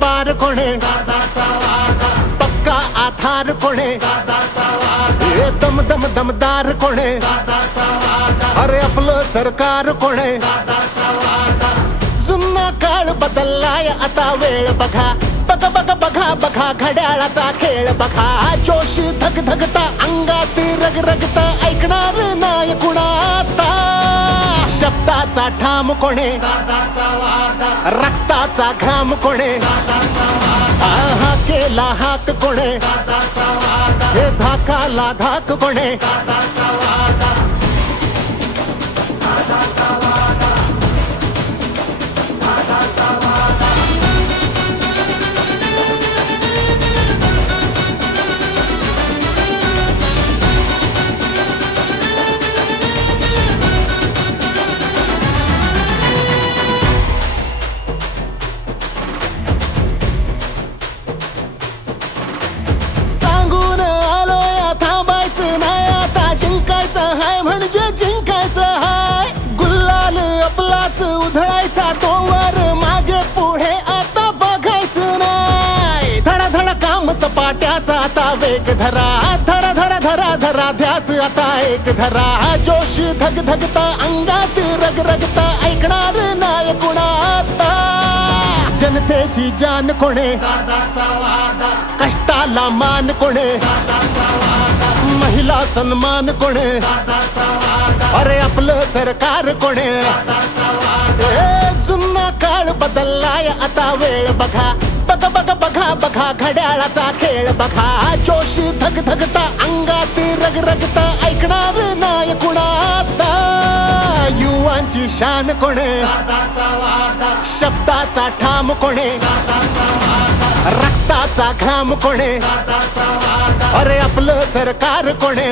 पार कोणे पक्का आधार कोणे हे दम दम दमदार कोणे अरे आपलं सरकार कोणे जुना काळ बदललाय आता वेळ बघा बघा बघा बघा बघा घड्याळाचा खेळ बघा जोश धग धगता अंगात रग रगता ऐकणार नाही कुणाता शब्दाचा ठाम कोणे रक्ताचा घाम कोणे हा केला हाक कोणे हे धाकाला धाक कोणे सांगून आलोय थांबायचं नाही आता जिंकायचं हाय म्हणजे जिंकायचं हाय गुल्लाल आपलाच उधळायचा तोवर मागे पुढे आता बघायचं नाही धडा धडा काम सपाट्याचा आता वेग धरा धरा धरा धरा धरा ध्यास आता एक धरा जोश धग धगता अंगात रग रगता ऐकणार नाही कुणाता जनतेची जान कोणे कष्टाला मान कोणे महिला सन्मान कोणे अरे आपलं सरकार कोणे जुना काळ बदललाय आता वेळ बघा बघा बघा बघा बघा घड्याळाचा खेळ बघा जोश धग धगता अंगात रग रगता ऐकणार नाही कुणाता युवांची शान कोणे शब्दाचा ठाम कोणे रक्ताचा घाम कोणे अरे आपलं सरकार कोणे